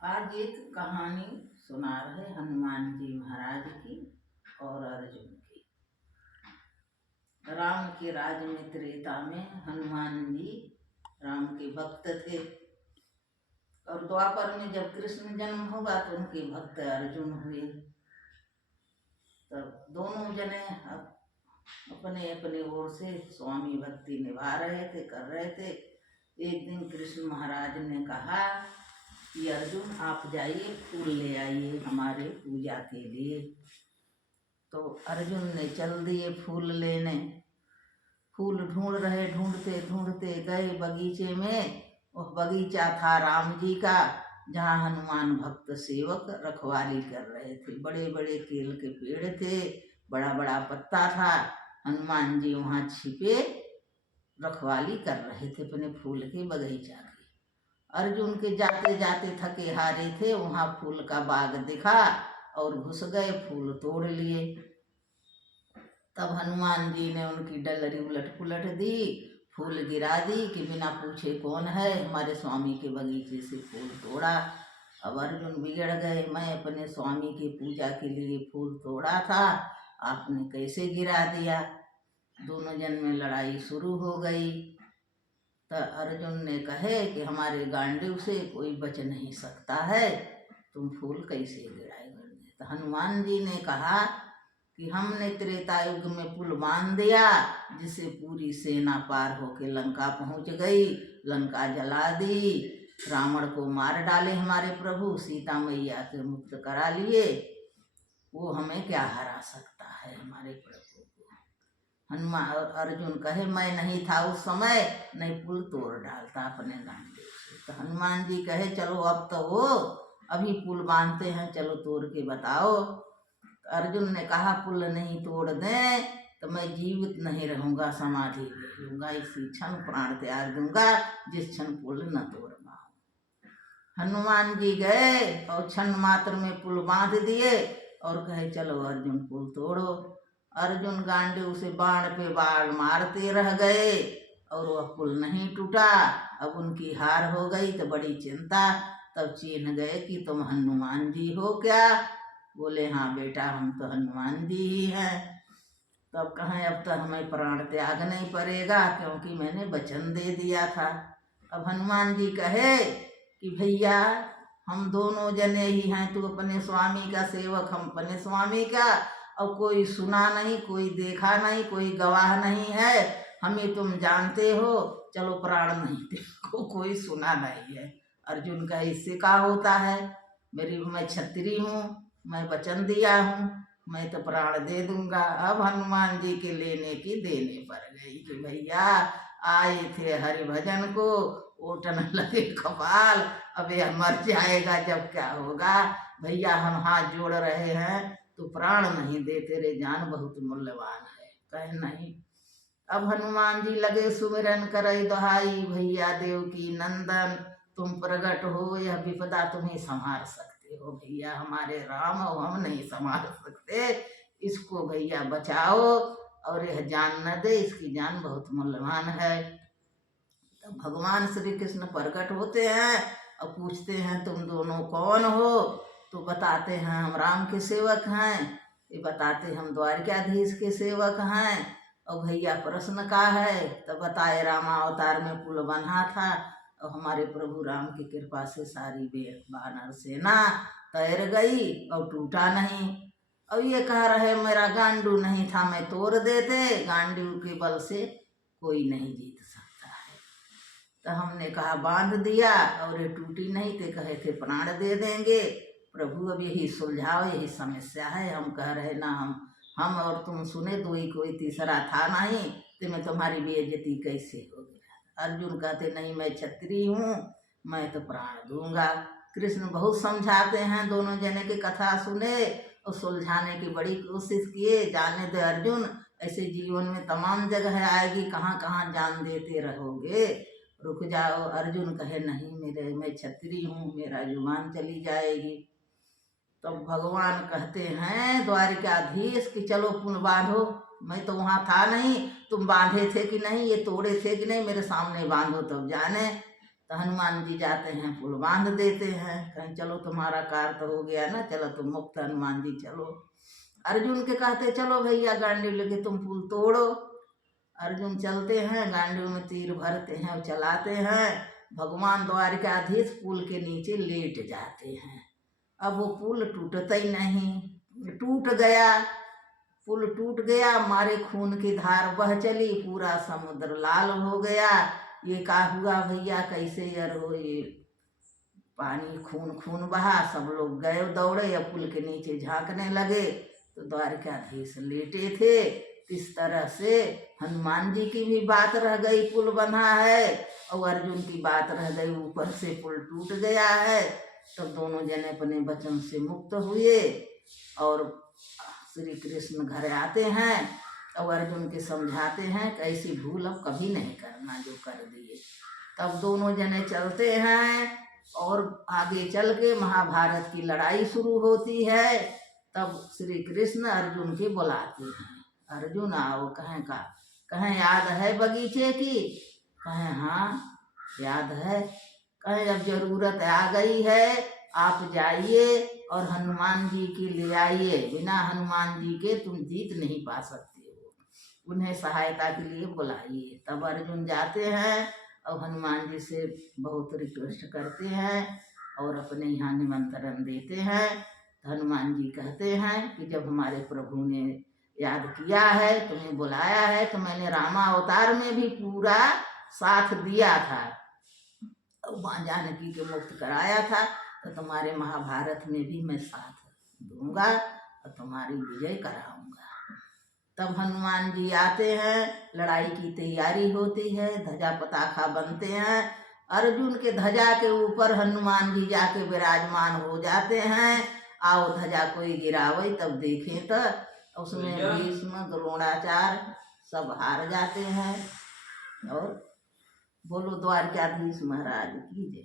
आज एक कहानी सुना रहे हनुमान जी महाराज की और अर्जुन की। राम के राज में त्रेता में हनुमान जी राम के भक्त थे और द्वापर में जब कृष्ण जन्म हुआ तो उनके भक्त अर्जुन हुए। तब दोनों जने अपने अपने ओर से स्वामी भक्ति निभा रहे थे, कर रहे थे। एक दिन कृष्ण महाराज ने कहा कि अर्जुन आप जाइए फूल ले आइए हमारे पूजा के लिए। तो अर्जुन ने चल दिए फूल लेने। फूल ढूंढ रहे, ढूंढते ढूंढते गए बगीचे में। वह बगीचा था राम जी का, जहाँ हनुमान भक्त सेवक रखवाली कर रहे थे। बड़े बड़े केल के पेड़ थे, बड़ा बड़ा पत्ता था। हनुमान जी वहाँ छिपे रखवाली कर रहे थे अपने फूल के बगीचा की। अर्जुन के जाते जाते थके हारे थे, वहाँ फूल का बाग दिखा और घुस गए, फूल तोड़ लिए। तब हनुमान जी ने उनकी डलरी उलट पुलट दी, फूल गिरा दी कि बिना पूछे कौन है, हमारे स्वामी के बगीचे से फूल तोड़ा। अब अर्जुन बिगड़ गए, मैं अपने स्वामी की पूजा के लिए फूल तोड़ा था, आपने कैसे गिरा दिया। दोनों जन में लड़ाई शुरू हो गई। तो अर्जुन ने कहे कि हमारे गांडीव से कोई बच नहीं सकता है, तुम फूल कैसे गिराएंगे। तो हनुमान जी ने कहा कि हमने त्रेता युग में पुल बांध दिया, जिससे पूरी सेना पार होके लंका पहुंच गई, लंका जला दी, रावण को मार डाले हमारे प्रभु, सीता मैया के मुक्त करा लिए। वो हमें क्या हरा सकता है हमारे प्रभु को। हनुमान अर्जुन कहे मैं नहीं था उस समय, नहीं पुल तोड़ डालता अपने गांडीव से। तो हनुमान जी कहे चलो अब तो हो, अभी पुल बांधते हैं, चलो तोड़ के बताओ। अर्जुन ने कहा पुल नहीं तोड़ दें तो मैं जीवित नहीं रहूंगा, समाधि ले लूंगा, इसी क्षण प्राण त्याग दूंगा जिस क्षण पुल न तोड़ पाऊं। हनुमान जी गए और क्षण मात्र में पुल बांध दिए और कहे चलो अर्जुन पुल तोड़ो। अर्जुन गांडीव से बाण पे बाण मारते रह गए और वह पुल नहीं टूटा। अब उनकी हार हो गई तो बड़ी चिंता। तब चिन्ह गए कि तुम हनुमान जी हो क्या। बोले हाँ बेटा हम तो हनुमान जी ही हैं। तब कहें अब तो हमें प्राण त्याग नहीं पड़ेगा, क्योंकि मैंने वचन दे दिया था। अब हनुमान जी कहे कि भैया हम दोनों जने ही हैं, तू अपने स्वामी का सेवक, हम अपने स्वामी का। अब कोई सुना नहीं, कोई देखा नहीं, कोई गवाह नहीं है, हमें तुम जानते हो, चलो प्राण नहीं देखो, कोई सुना नहीं है। अर्जुन का इससे का होता है, मैं क्षत्रिय हूँ, मैं वचन दिया हूँ, मैं तो प्राण दे दूंगा। अब हनुमान जी के लेने की देने पड़ गई कि भैया आए थे हरि भजन को, ओटन लगे कपाल, अब यह मर जाएगा जब क्या होगा। भैया हम हाथ जोड़ रहे हैं, तो प्राण नहीं दे, तेरे जान बहुत मूल्यवान है। कहे नहीं। अब हनुमान जी लगे सुमिरन करई दोहाई, भैया देव की नंदन तुम प्रकट हो, यह विपदा तुम्हें संभाल सकते हो। भैया हमारे राम हो, हम नहीं संभाल सकते, इसको भैया बचाओ और यह जान न दे, इसकी जान बहुत मूल्यवान है। तो भगवान श्री कृष्ण प्रकट होते हैं और पूछते हैं तुम दोनों कौन हो। तो बताते हैं हम राम के सेवक हैं, ये बताते हम द्वारकाधीश के सेवक हैं। और भैया प्रश्न का है, तो बताए रामावतार में पुल बना था और हमारे प्रभु राम की कृपा से सारी वानर सेना तैर गई और टूटा नहीं। अब ये कह रहे मेरा गांडू नहीं था, मैं तोड़ देते, गांडू के बल से कोई नहीं जीत सकता है। तो हमने कहा बांध दिया और ये टूटी नहीं, ते कहे थे प्राण दे देंगे। प्रभु अब यही सुलझाओ, यही समस्या है। हम कह रहे ना हम और तुम सुने, तो ही कोई तीसरा था नहीं, तो मैं तुम्हारी बेइज्जती कैसे हो गया। अर्जुन कहते नहीं मैं क्षत्रिय हूँ, मैं तो प्राण दूंगा। कृष्ण बहुत समझाते हैं, दोनों जने की कथा सुने और सुलझाने की बड़ी कोशिश किए। जाने दे अर्जुन, ऐसे जीवन में तमाम जगह आएगी, कहाँ कहाँ जान देते रहोगे, रुक जाओ। अर्जुन कहे नहीं मैं क्षत्रिय हूँ, मेरा जुबान चली जाएगी। तो भगवान कहते हैं द्वारिकाधीश कि चलो पुल बांधो। मैं तो वहाँ था नहीं, तुम बांधे थे कि नहीं, ये तोड़े थे कि नहीं, मेरे सामने बांधो तब जाने। तो हनुमान जी जाते हैं, पुल बांध देते हैं, कहीं चलो तुम्हारा कार तो हो गया ना, चलो तुम मुक्त हनुमान जी चलो। अर्जुन के कहते चलो भैया गांडी लेके तुम पुल तोड़ो। अर्जुन चलते हैं, गांडी में तीर भरते हैं और चलाते हैं। भगवान द्वारिकाधीश पुल के नीचे लेट जाते हैं। अब वो पुल टूटता ही नहीं, टूट गया। पुल टूट गया, मारे खून की धार बह चली, पूरा समुद्र लाल हो गया। ये का हुआ भैया, कैसे यार हो, ये पानी खून खून बहा। सब लोग गए दौड़े, या पुल के नीचे झांकने लगे तो द्वारिकाधीश लेटे थे। इस तरह से हनुमान जी की भी बात रह गई, पुल बंधा है, और अर्जुन की बात रह गई, ऊपर से पुल टूट गया है। तब तो दोनों जने अपने वचन से मुक्त हुए और श्री कृष्ण घर आते हैं और अर्जुन के समझाते हैं कि ऐसी भूल अब कभी नहीं करना जो कर दिए। तब दोनों जने चलते हैं और आगे चल के महाभारत की लड़ाई शुरू होती है। तब श्री कृष्ण अर्जुन के बुलाते हैं, अर्जुन आओ। कहें याद है बगीचे की? कहें हाँ याद है। कहें अब जरूरत आ गई है, आप जाइए और हनुमान जी की ले आइए, बिना हनुमान जी के तुम जीत नहीं पा सकते हो, उन्हें सहायता के लिए बुलाइए। तब अर्जुन जाते हैं और हनुमान जी से बहुत रिक्वेस्ट करते हैं और अपने यहाँ निमंत्रण देते हैं। तो हनुमान जी कहते हैं कि जब हमारे प्रभु ने याद किया है, तुम्हें बुलाया है, तो मैंने रामा अवतार में भी पूरा साथ दिया था और माँ जानकी के मुक्त कराया था, तो तुम्हारे महाभारत में भी मैं साथ दूंगा और तुम्हारी विजय कराऊंगा। तब हनुमान जी आते हैं, लड़ाई की तैयारी होती है, ध्वजा पताखा बनते हैं। अर्जुन के ध्वजा के ऊपर हनुमान जी जाके विराजमान हो जाते हैं। आओ ध्वजा कोई गिरावे, तब देखें तो उसमें भीष्म द्रोणाचार्य सब हार जाते हैं। और बोलो द्वारकाधीश महाराज की जय।